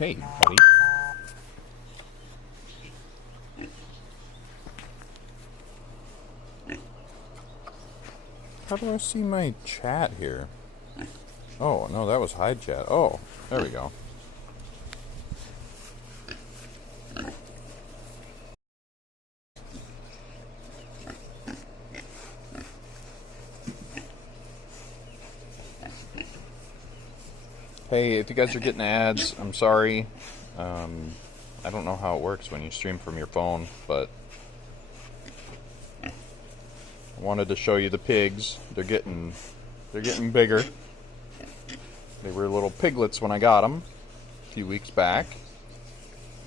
Hey, buddy. How do I see my chat here? Oh, no, that was hide chat. Oh, there we go. Hey, if you guys are getting ads, I'm sorry. I don't know how it works when you stream from your phone, but I wanted to show you the pigs. They're getting bigger. They were little piglets when I got them a few weeks back.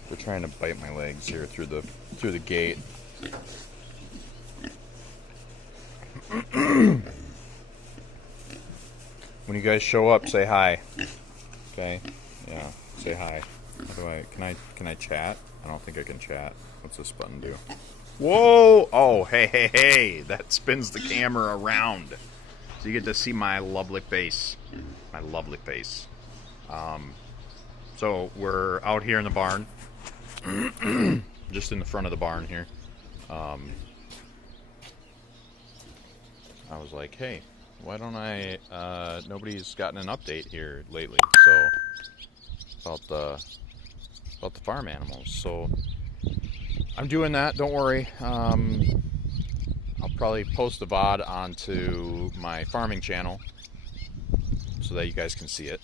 They're trying to bite my legs here through the gate. When you guys show up, say hi. Okay? Yeah, say hi. How do I can I chat? I don't think I can chat. What's this button do? Whoa! Oh, hey. That spins the camera around. So you get to see my lovely face. My lovely face. So we're out here in the barn. Just in the front of the barn here. I was like, hey, why don't I, nobody's gotten an update here lately, so, about the farm animals, so, I'm doing that, don't worry. I'll probably post the VOD onto my farming channel, so that you guys can see it,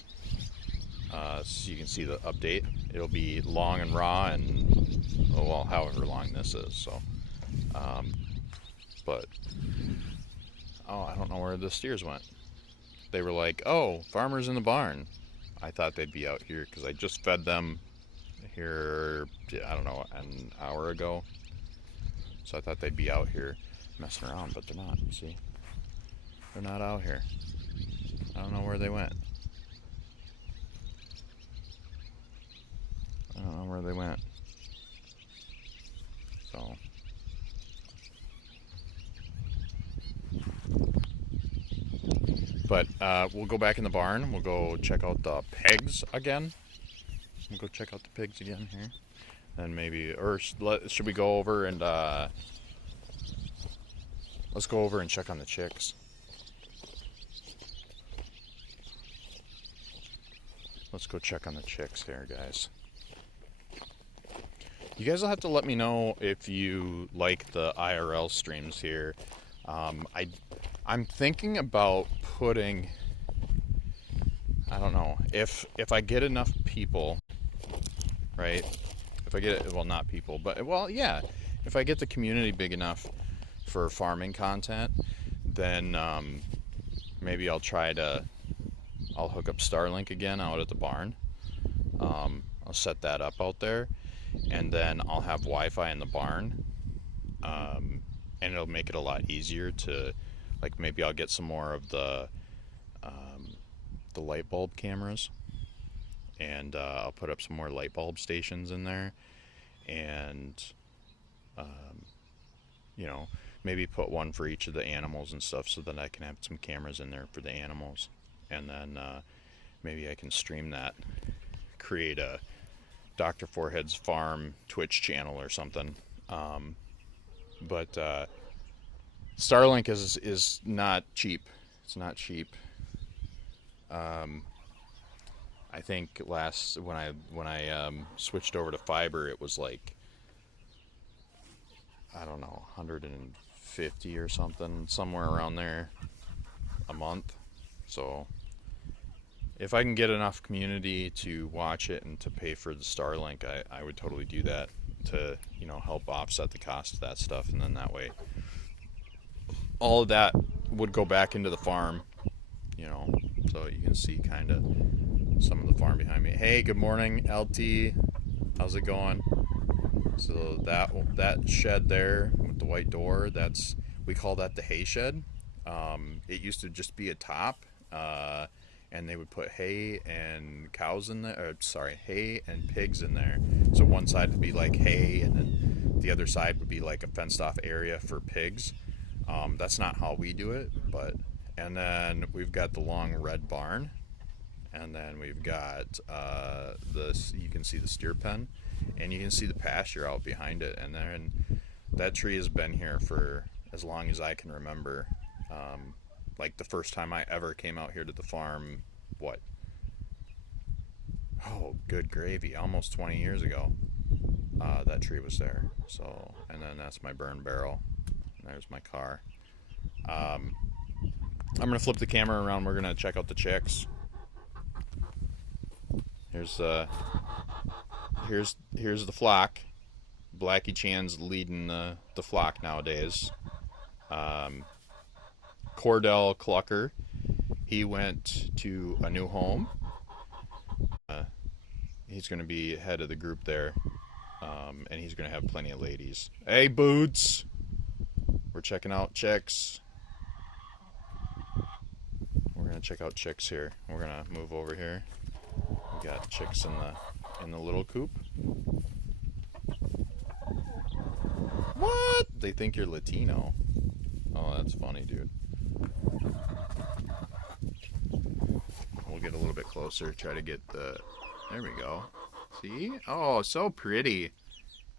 so you can see the update. It'll be long and raw, and, well, however long this is, so, but, oh, I don't know where the steers went. They were like, oh, farmer's in the barn. I thought they'd be out here because I just fed them here, I don't know, an hour ago. So I thought they'd be out here messing around, but they're not, see? They're not out here. I don't know where they went. I don't know where they went. So... But we'll go back in the barn. We'll go check out the pigs again. We'll go check out the pigs again here. And maybe, or should we go over and, let's go over and check on the chicks. Let's go check on the chicks here, guys. You guys will have to let me know if you like the IRL streams here. I'm thinking about putting, I don't know, if I get enough people, right? If I get, well, not people, but, well, yeah, if I get the community big enough for farming content, then maybe I'll hook up Starlink again out at the barn. I'll set that up out there, and then I'll have Wi-Fi in the barn, and it'll make it a lot easier to, like, maybe I'll get some more of the light bulb cameras, and I'll put up some more light bulb stations in there, and you know, maybe put one for each of the animals and stuff, so that I can have some cameras in there for the animals, and then maybe I can stream that, create a Dr. Forehead's Farm Twitch channel or something. But Starlink is not cheap. It's not cheap. I think when I switched over to fiber, it was like, I don't know, 150 or something, somewhere around there, a month. So if I can get enough community to watch it and to pay for the Starlink, I would totally do that to, you know, help offset the cost of that stuff, and then that way all of that would go back into the farm, you know, so you can see kind of some of the farm behind me. Hey, good morning, LT. How's it going? So that shed there with the white door, we call that the hay shed. It used to just be a top, and they would put hay and cows in there, hay and pigs in there. So one side would be like hay, and then the other side would be like a fenced off area for pigs. That's not how we do it, and then we've got the long red barn, and then we've got this. You can see the steer pen, and you can see the pasture out behind it. And then that tree has been here for as long as I can remember. Like the first time I ever came out here to the farm, what? Oh, good gravy! Almost 20 years ago, that tree was there. So, and then that's my burn barrel. There's my car. I'm gonna flip the camera around. We're gonna check out the chicks. Here's the flock. Blackie Chan's leading the flock nowadays. Cordell Clucker, he went to a new home. He's gonna be head of the group there, and he's gonna have plenty of ladies. Hey, Boots, we're checking out chicks. We're gonna check out chicks here. We're gonna move over here. We got chicks in the little coop. What? They think you're Latino. Oh, that's funny, dude. We'll get a little bit closer. Try to get the. There we go. See? Oh, so pretty.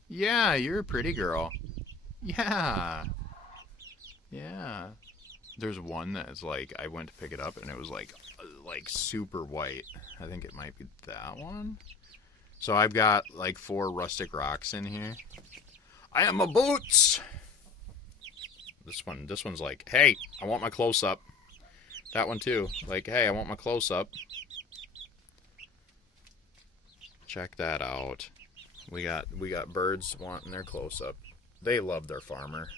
Yeah, you're a pretty girl. Yeah. Yeah. There's one that is like, I went to pick it up and it was like super white. I think it might be that one. So I've got like 4 rustic rocks in here. I am a Boots. This one's like, hey, I want my close up. That one too. Like, hey, I want my close up. Check that out. We got birds wanting their close up. They love their farmer.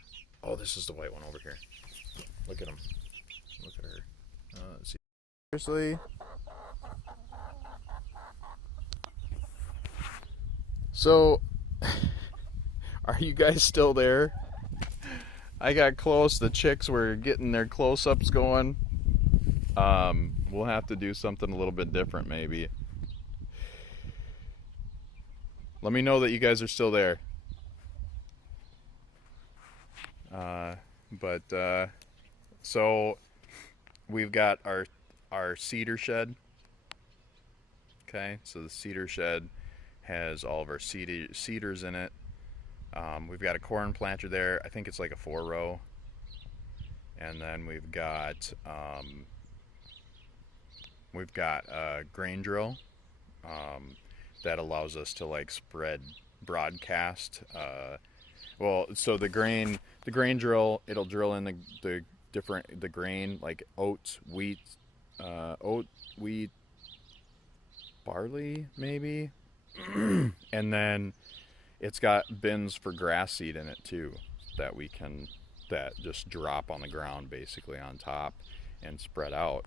Oh, this is the white one over here. Look at him. Look at her. See. Seriously? So, are you guys still there? I got close. The chicks were getting their close-ups going. We'll have to do something a little bit different, maybe. Let me know that you guys are still there. So we've got our cedar shed. Okay, so the cedar shed has all of our cedars in it. We've got a corn planter there. I think it's like a 4-row. And then we've got a grain drill that allows us to like spread broadcast. Well, so the grain drill, it'll drill in the grain like oat, wheat, barley maybe, and then it's got bins for grass seed in it too that just drop on the ground basically on top and spread out.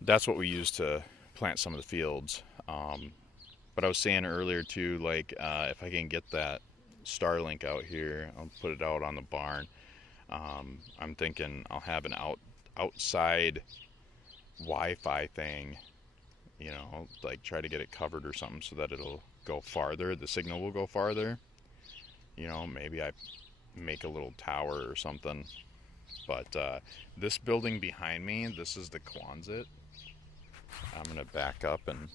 That's what we use to plant some of the fields. But I was saying earlier too, like if I can get that Starlink out here, I'll put it out on the barn. I'm thinking I'll have an outside Wi-Fi thing, you know, like try to get it covered or something so that it'll go farther. The signal will go farther. You know, maybe I make a little tower or something. But this building behind me, this is the Quonset. I'm gonna back up and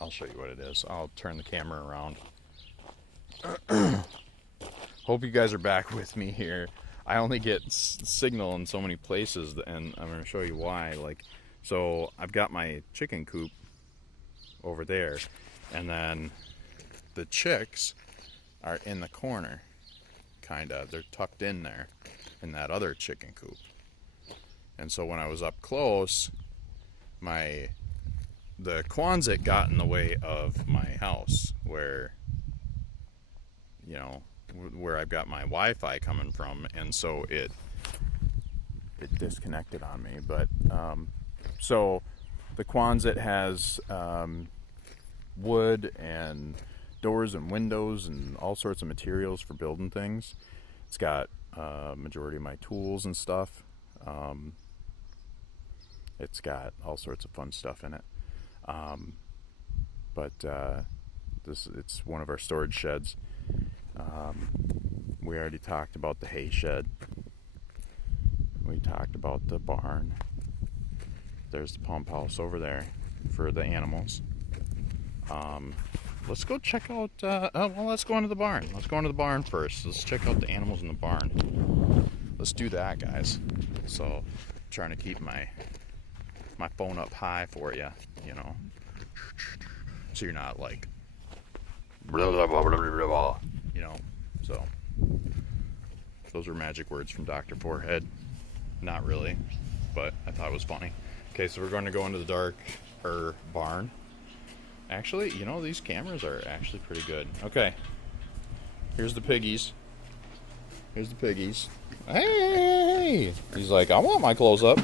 I'll show you what it is. I'll turn the camera around. Hope you guys are back with me here. I only get signal in so many places, and I'm going to show you why. Like, so I've got my chicken coop over there, and then the chicks are in the corner, kind of. They're tucked in there in that other chicken coop. And so when I was up close, the Quonset got in the way of my house, where, you know, where I've got my Wi-Fi coming from, and so it disconnected on me. But so the Quonset has wood and doors and windows and all sorts of materials for building things. It's got majority of my tools and stuff. It's got all sorts of fun stuff in it. It's one of our storage sheds. We already talked about the hay shed. We talked about the barn. there's the pump house over there for the animals. Let's go check out, well, let's go into the barn. Let's go into the barn first. Let's check out the animals in the barn. Let's do that, guys. So, I'm trying to keep my phone up high for you, you know, so you're not like, blah, blah, blah, blah, blah, blah, you know, so, those were magic words from Dr. Forehead. Not really, but I thought it was funny. Okay, so we're going to go into the barn. Actually, you know, these cameras are actually pretty good. Okay, here's the piggies. Here's the piggies. Hey! He's like, I want my close up.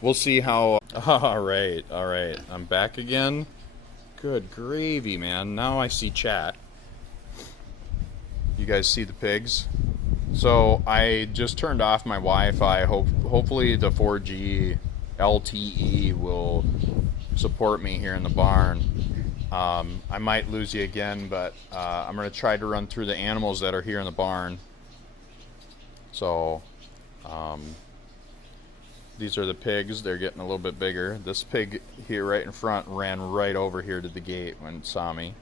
We'll see how... Alright. I'm back again. Good gravy, man. Now I see chat. You guys see the pigs? So, I just turned off my Wi-Fi. Hopefully the 4G LTE will support me here in the barn. I might lose you again, but I'm going to try to run through the animals that are here in the barn. So, these are the pigs. They're getting a little bit bigger. This pig here right in front ran right over here to the gate when it saw me.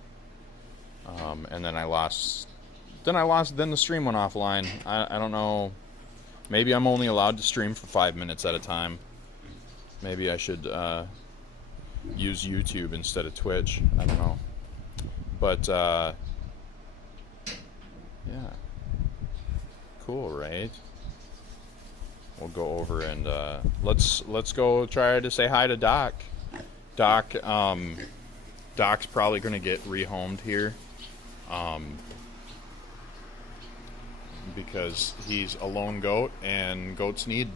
And then then the stream went offline. I don't know. Maybe I'm only allowed to stream for 5 minutes at a time. Maybe I should use YouTube instead of Twitch. I don't know. But yeah. Cool, right? We'll go over and let's go try to say hi to Doc. Doc's probably gonna get rehomed here. Because he's a lone goat, and goats need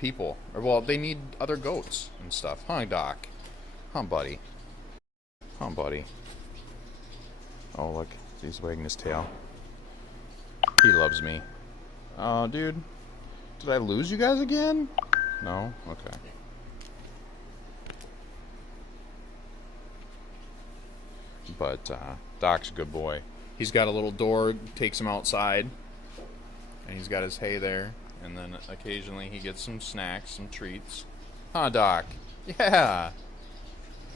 people. Or, well, they need other goats and stuff. Huh, Doc? Huh, buddy? Huh, buddy? Oh, look. He's wagging his tail. He loves me. Oh, dude. Did I lose you guys again? No? Okay. But, Doc's a good boy. He's got a little door, takes him outside, and he's got his hay there, and then occasionally he gets some snacks, some treats. Huh, Doc? Yeah!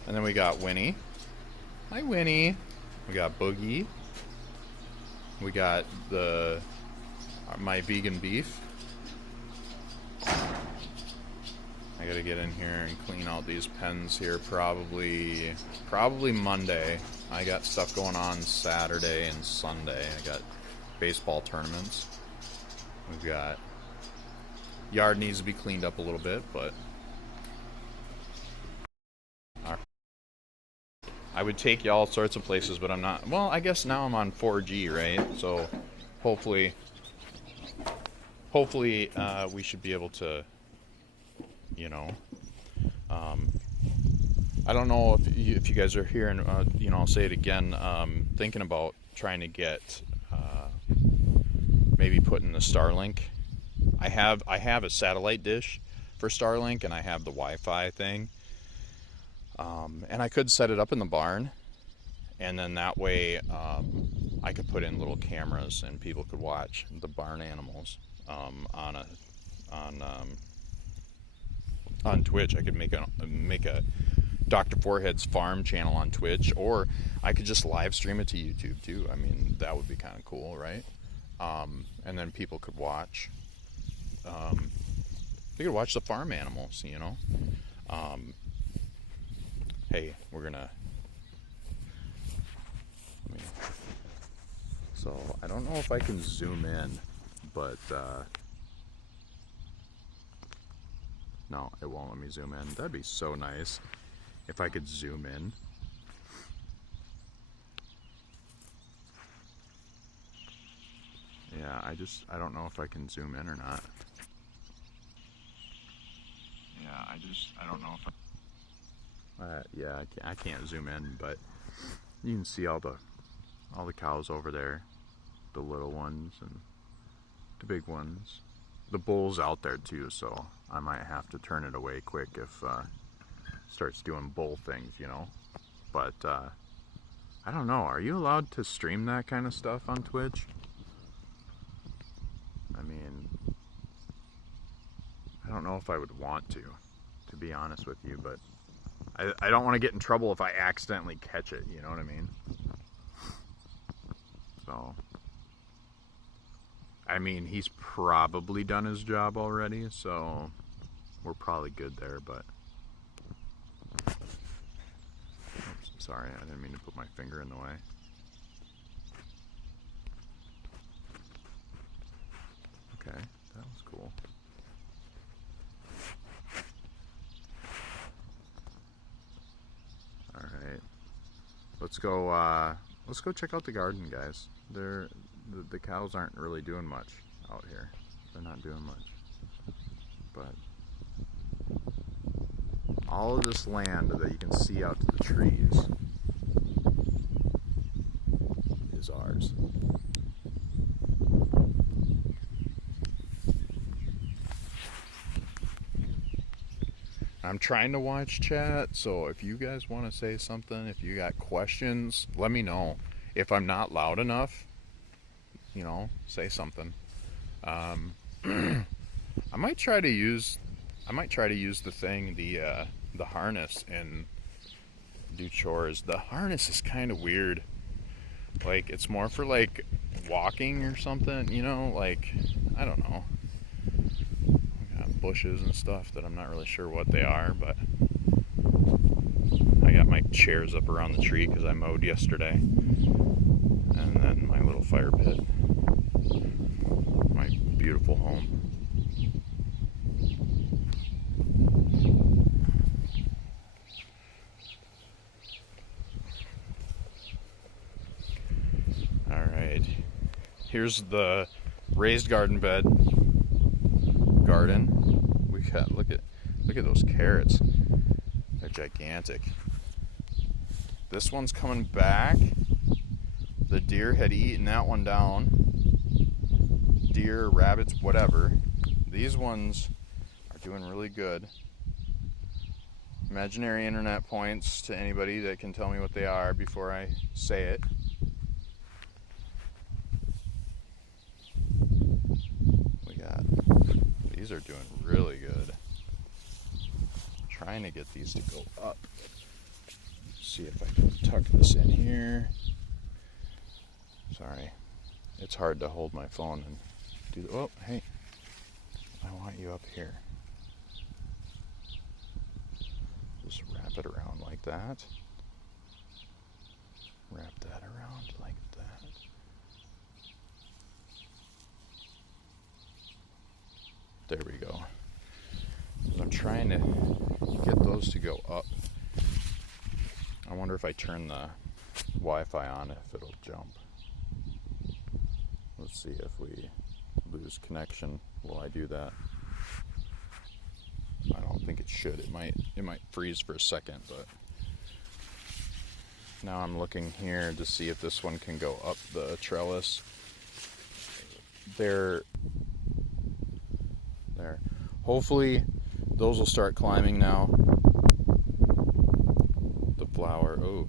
And then we got Winnie. Hi, Winnie. We got Boogie. We got my vegan beef. I gotta get in here and clean out these pens here probably Monday. I got stuff going on Saturday and Sunday. I got baseball tournaments. We've got... Yard needs to be cleaned up a little bit, but... I would take you all sorts of places, but I'm not... Well, I guess now I'm on 4G, right? So, hopefully we should be able to, you know... I don't know if you guys are hearing, you know, I'll say it again, thinking about trying to get, maybe putting the Starlink. I have a satellite dish for Starlink, and I have the Wi-Fi thing. And I could set it up in the barn, and then that way, I could put in little cameras and people could watch the barn animals, on Twitch. I could make a Dr. Forehead's farm channel on Twitch, or I could just live stream it to YouTube too. I mean, that would be kind of cool, right? And then people could watch. They could watch the farm animals, you know. Hey, we're gonna. So I don't know if I can zoom in, but no, it won't let me zoom in. That'd be so nice if I could zoom in. Yeah, I don't know if I can zoom in or not. Yeah, I don't know if yeah, I can't zoom in, but you can see all the cows over there, the little ones and the big ones. The bull's out there too, so I might have to turn it away quick if starts doing bull things, you know. But I don't know. Are you allowed to stream that kind of stuff on Twitch? I mean, I don't know if I would want to to be honest with you, but I don't want to get in trouble if I accidentally catch it, you know what I mean? So, I mean, he's probably done his job already, so we're probably good there, but... Oops, sorry, I didn't mean to put my finger in the way. Okay, that was cool. Alright. Let's go check out the garden, guys. The cows aren't really doing much out here. They're not doing much. But all of this land that you can see out to the trees is ours. I'm trying to watch chat, so if you guys want to say something, if you got questions, let me know. If I'm not loud enough, you know, say something. I might try to use the thing, the harness, and do chores. The harness is kind of weird. Like, it's more for like walking or something, you know, like, I don't know. Bushes and stuff that I'm not really sure what they are, but I got my chairs up around the tree because I mowed yesterday, and then my little fire pit, my beautiful home. Alright, here's the raised garden bed. We got, look at those carrots. They're gigantic. This one's coming back. The deer had eaten that one down. Deer, rabbits, whatever. These ones are doing really good. Imaginary internet points to anybody that can tell me what they are before I say it. These are doing really good. Trying to get these to go up. See if I can tuck this in here. Sorry, it's hard to hold my phone and do the, oh, hey, I want you up here. Just wrap it around like that. Wrap that around like that. There we go. I'm trying to get those to go up. I wonder if I turn the Wi-Fi on, if it'll jump. Let's see if we lose connection. Will I do that? I don't think it should. It might freeze for a second, but now I'm looking here to see if this one can go up the trellis. There. Hopefully those will start climbing now. The flower. Oh.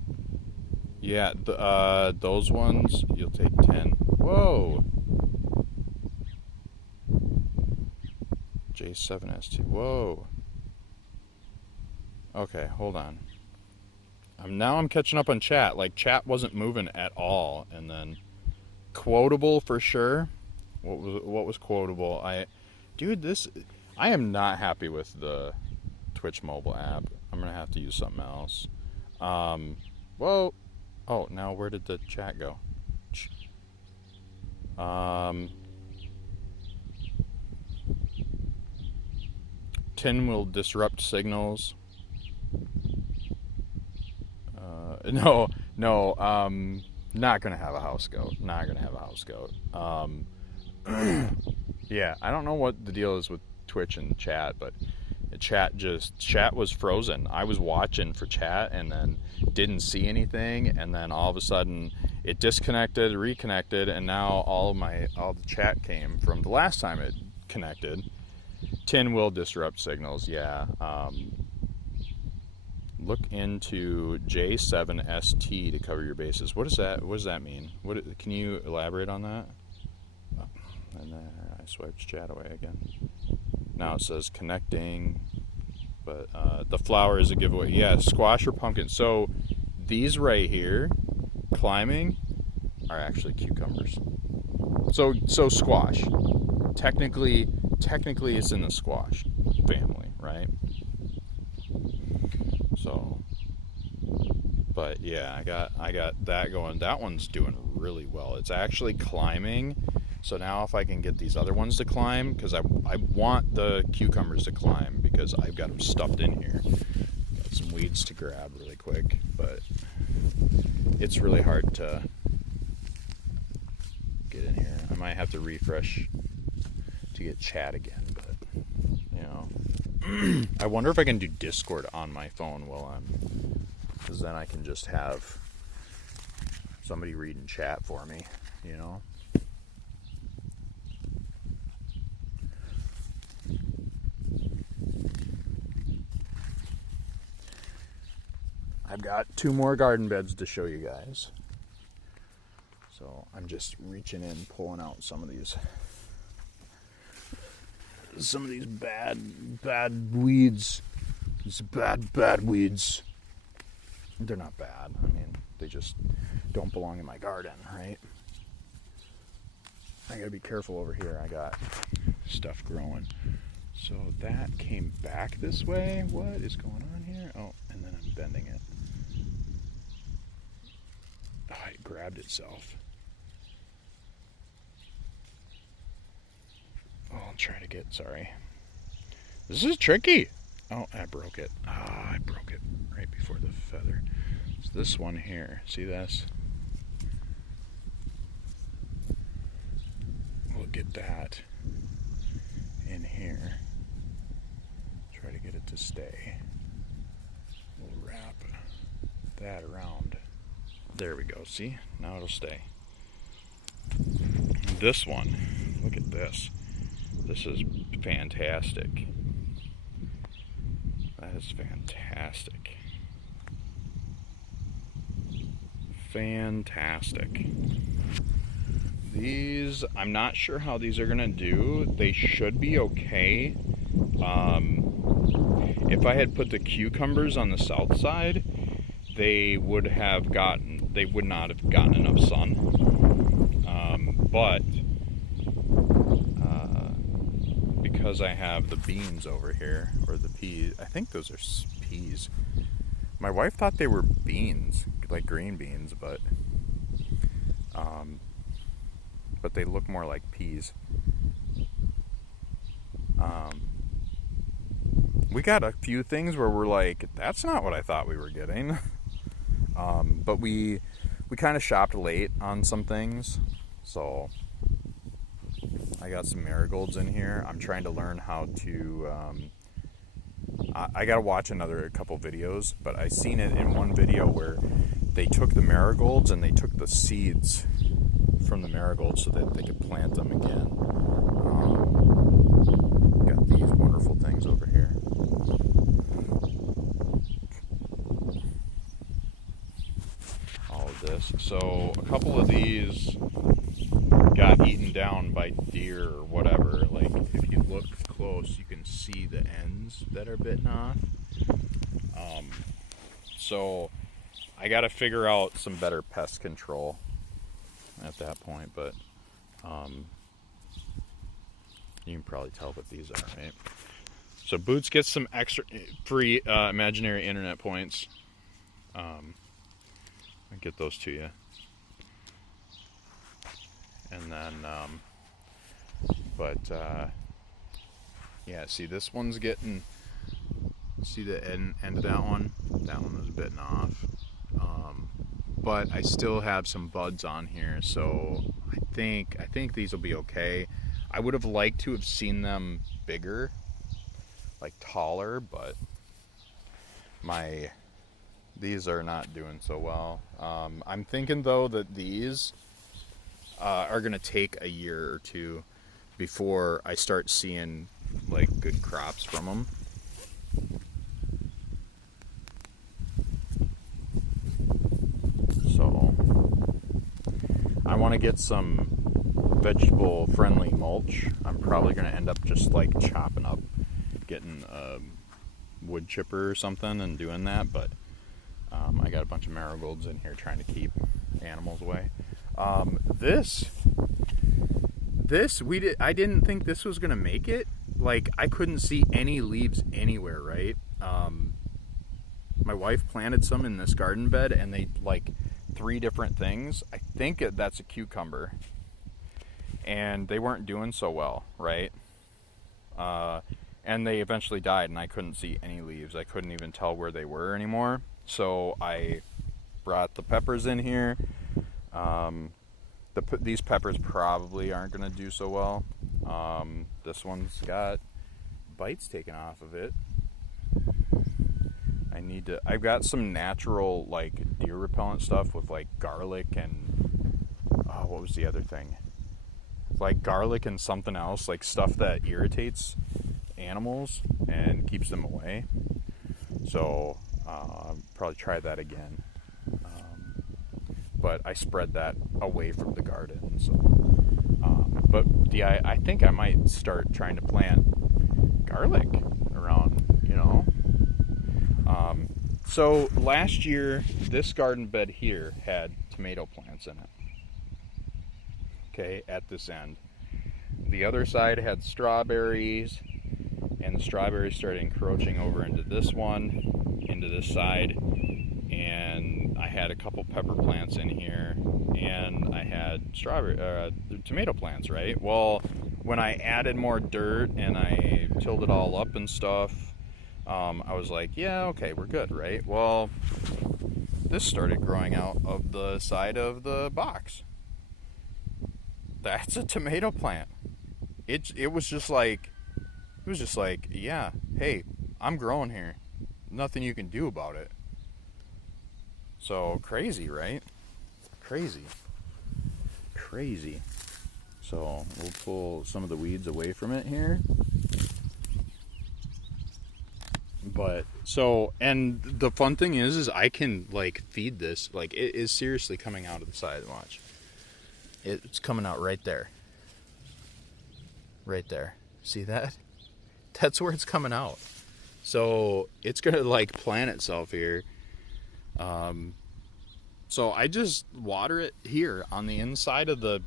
Yeah, those ones you'll take 10. Whoa. J7S2. Whoa. Okay, hold on. Now I'm catching up on chat. Like, chat wasn't moving at all, and then quotable for sure. What was quotable? I am not happy with the Twitch mobile app. I'm gonna have to use something else. Whoa. Oh, now where did the chat go? Tin will disrupt signals. No, not gonna have a house goat. Not gonna have a house goat. Yeah, I don't know what the deal is with Twitch and chat, but chat was frozen. I was watching for chat and then didn't see anything, and then all of a sudden it disconnected, reconnected, and now all the chat came from the last time it connected. Tin will disrupt signals, yeah. Look into J7ST to cover your bases. What is that? What does that mean? Can you elaborate on that? Oh, and then I swiped chat away again. Now it says connecting. But the flower is a giveaway. Yeah, squash or pumpkin. So these right here, climbing, are actually cucumbers. So squash. Technically it's in the squash family, right? So, but yeah, I got that going. That one's doing really well. It's actually climbing. So now if I can get these other ones to climb, because I want the cucumbers to climb because I've got them stuffed in here. Got some weeds to grab really quick, but it's really hard to get in here. I might have to refresh to get chat again, but you know. I wonder if I can do Discord on my phone while because then I can just have somebody reading chat for me, you know. I've got 2 more garden beds to show you guys. So I'm just reaching in, pulling out some of these bad weeds. These bad weeds. They're not bad. I mean, they just don't belong in my garden, right? I gotta be careful over here. I got stuff growing. So that came back this way. What is going on here? Oh, and then I'm bending it. Oh, it grabbed itself. Oh, I'll try to get, sorry. This is tricky. Oh, I broke it. I broke it right before the feather. It's this one here. See this? We'll get that in here. Try to get it to stay. We'll wrap that around. There we go. See? Now it'll stay. This one. Look at this. This is fantastic. That is fantastic. Fantastic. These, I'm not sure how these are gonna do. They should be okay. If I had put the cucumbers on the south side, they would not have gotten enough sun. But because I have the beans over here, or the peas, I think those are peas. My wife thought they were beans, like green beans, but they look more like peas. We got a few things where we're like, that's not what I thought we were getting. But we kind of shopped late on some things, so I got some marigolds in here. I'm trying to learn how to, I gotta watch a couple videos, but I seen it in one video where they took the marigolds and they took the seeds from the marigolds so that they could plant them again. Got these wonderful things over here. All of this. So a couple of these got eaten down by deer or whatever. Like if you look close, you can see the ends that are bitten off. So I got to figure out some better pest control at that point, but you can probably tell what these are, right? So Boots gets some extra free imaginary internet points. I'll get those to you. And then, yeah, see this one's getting, see the end of that one? That one was bitten off. But I still have some buds on here, so I think these will be okay. I would have liked to have seen them bigger, like taller, but these are not doing so well. I'm thinking though that these are gonna take a year or two before I start seeing like good crops from them. So I want to get some vegetable friendly mulch. I'm probably going to end up just like chopping up, getting wood chipper or something and doing that, but I got a bunch of marigolds in here trying to keep animals away. I didn't think this was gonna make it. Like, I couldn't see any leaves anywhere, right? My wife planted some in this garden bed, and they, like, 3 different things. I think that's a cucumber, and they weren't doing so well, right? And they eventually died, and I couldn't see any leaves. I couldn't even tell where they were anymore. So I brought the peppers in here. These peppers probably aren't going to do so well. This one's got bites taken off of it. I've got some natural, like, deer repellent stuff with, like, garlic and, what was the other thing? Like garlic and something else, like stuff that irritates animals and keeps them away. So probably try that again. But I spread that away from the garden. So, but yeah, I think I might start trying to plant garlic around, you know. So last year, this garden bed here had tomato plants in it. Okay, at this end. The other side had strawberries, and the strawberries started encroaching over into this one, into this side, and I had a couple pepper plants in here, and I had tomato plants, right? Well, when I added more dirt and I tilled it all up and stuff, I was like, yeah, okay, we're good, right? Well, this started growing out of the side of the box. That's a tomato plant. It was just like, yeah, hey, I'm growing here. Nothing you can do about it. So crazy, right? Crazy. So we'll pull some of the weeds away from it here. But so, and the fun thing is I can, like, feed this. Like, it is seriously coming out of the side. Watch. It's coming out right there. Right there. See that? That's where it's coming out. So it's gonna, like, plant itself here. So I just water it here on the inside of the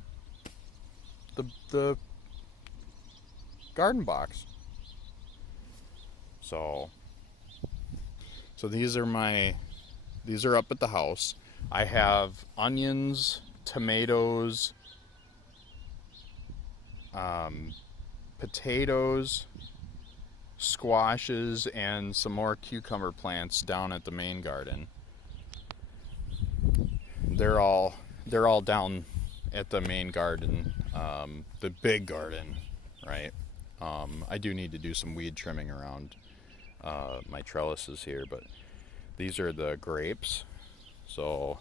garden box. So these are up at the house. I have onions, tomatoes, potatoes, squashes, and some more cucumber plants down at the main garden. They're all down at the main garden, the big garden, right? I do need to do some weed trimming around my trellises here, but these are the grapes. So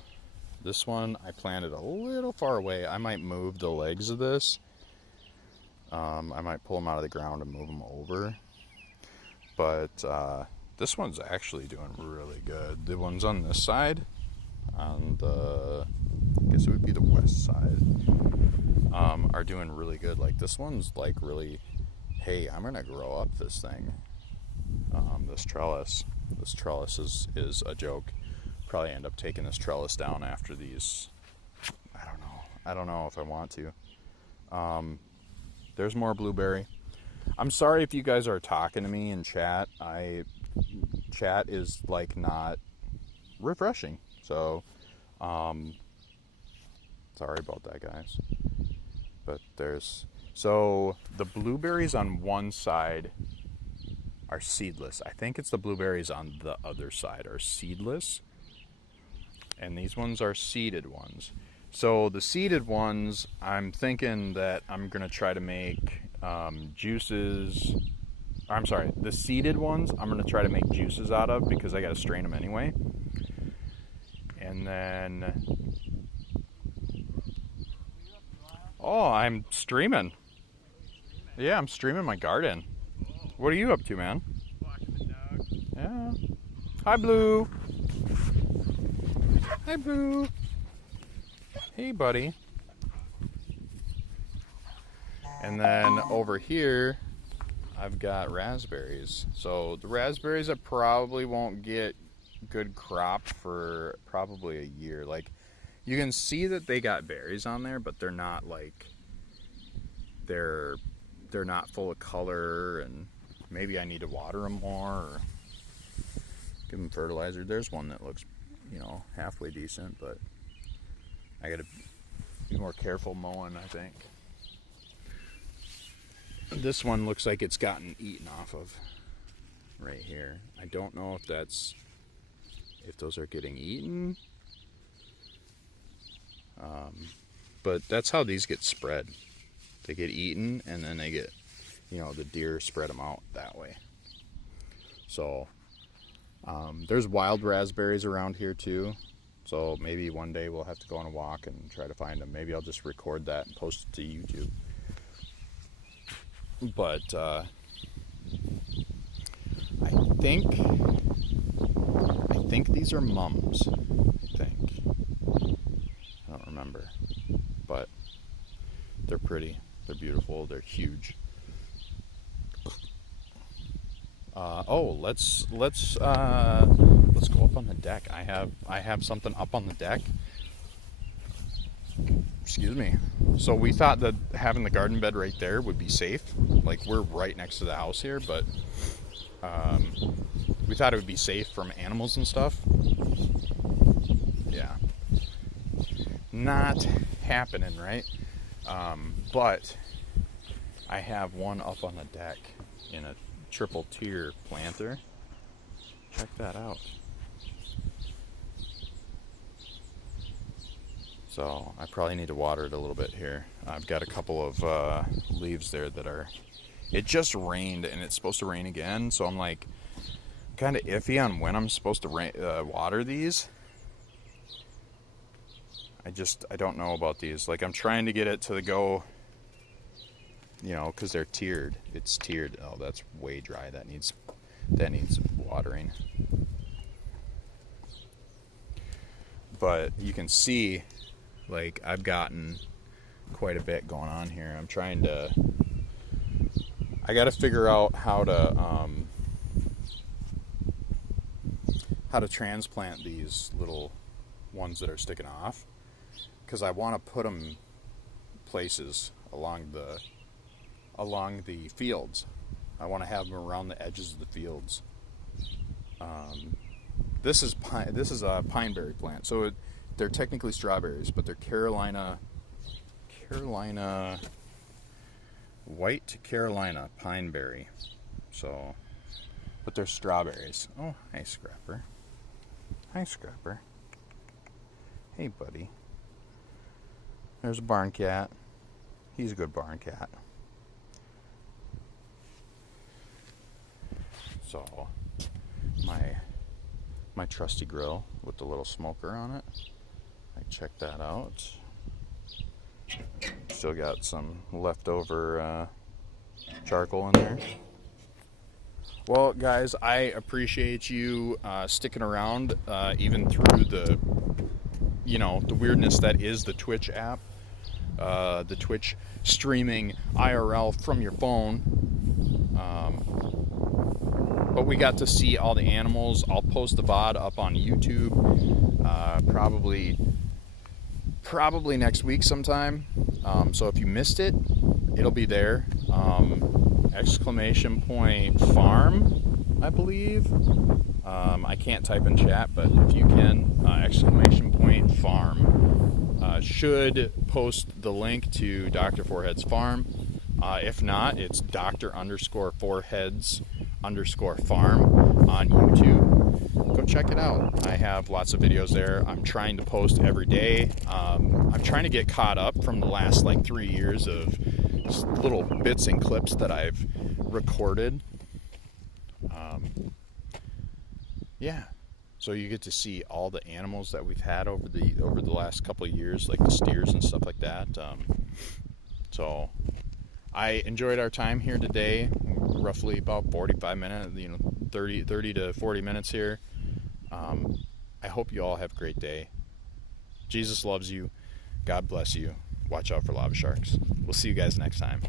this one I planted a little far away. I might move the legs of this. I might pull them out of the ground and move them over. But this one's actually doing really good. The ones on this side, on the, I guess it would be the west side, are doing really good. Like, this one's like really, hey, I'm gonna grow up this thing. This trellis is a joke. Probably end up taking this trellis down after these. I don't know if I want to. There's more blueberry. I'm sorry if you guys are talking to me in chat. Chat is, like, not refreshing. So, sorry about that, guys. But so the blueberries on one side are seedless. I think it's the blueberries on the other side are seedless. And these ones are seeded ones. So the seeded ones, I'm thinking that I'm going to try to make juices. I'm sorry, the seeded ones I'm going to try to make juices out of, because I got to strain them anyway. And then, oh, I'm streaming. Yeah, I'm streaming my garden. What are you up to, man? Walking the dog. Yeah. Hi, Blue. Hi, Blue. Hey, buddy. And then over here, I've got raspberries. So the raspberries I probably won't get good crop for probably a year. Like, you can see that they got berries on there, but they're not like, they're not full of color, and maybe I need to water them more or give them fertilizer. There's one that looks, you know, halfway decent, but I gotta be more careful mowing, I think. This one looks like it's gotten eaten off of right here. I don't know if those are getting eaten, but that's how these get spread. They get eaten, and then they get, you know, the deer spread them out that way. So there's wild raspberries around here too, so maybe one day we'll have to go on a walk and try to find them. Maybe I'll just record that and post it to YouTube. But I think these are mums. I don't remember, but they're pretty. They're beautiful. They're huge. Let's go up on the deck. I have something up on the deck. Excuse me. So we thought that having the garden bed right there would be safe. Like, we're right next to the house here, but we thought it would be safe from animals and stuff. Yeah. Not happening, right? But I have one up on the deck in a triple tier planter. Check that out. So I probably need to water it a little bit here. I've got a couple of leaves there that are, it just rained and it's supposed to rain again, so I'm like kind of iffy on when I'm supposed to water these. I don't know about these. Like, I'm trying to get it to go, you know, because they're tiered. It's tiered. Oh, that's way dry. That needs watering. But you can see, like, I've gotten quite a bit going on here. I'm trying to, I got to figure out how to transplant these little ones that are sticking off, because I want to put them places along the fields. I want to have them around the edges of the fields. This is a pineberry plant, so they're technically strawberries, but they're Carolina white Carolina pineberry. So, but they're strawberries. Oh, hi Scrapper. Hi Scrapper. Hey buddy. There's a barn cat. He's a good barn cat. So, my trusty grill with the little smoker on it. I checked that out. Still got some leftover charcoal in there. Well, guys, I appreciate you sticking around even through the, you know, the weirdness that is the Twitch app, the Twitch streaming IRL from your phone. But we got to see all the animals. I'll post the VOD up on YouTube probably next week sometime. So if you missed it, it'll be there. Exclamation point farm, I believe. I can't type in chat, but if you can, exclamation point farm. Should post the link to Dr. Forehead's farm. If not, it's Dr._Foreheads_farm on YouTube. Go check it out. I have lots of videos there. I'm trying to post every day. I'm trying to get caught up from the last like 3 years of little bits and clips that I've recorded. Yeah. So you get to see all the animals that we've had over the last couple of years, like the steers and stuff like that. So I enjoyed our time here today, roughly about 45 minutes, 30 to 40 minutes here. I hope you all have a great day. Jesus loves you. God bless you. Watch out for lava sharks. We'll see you guys next time.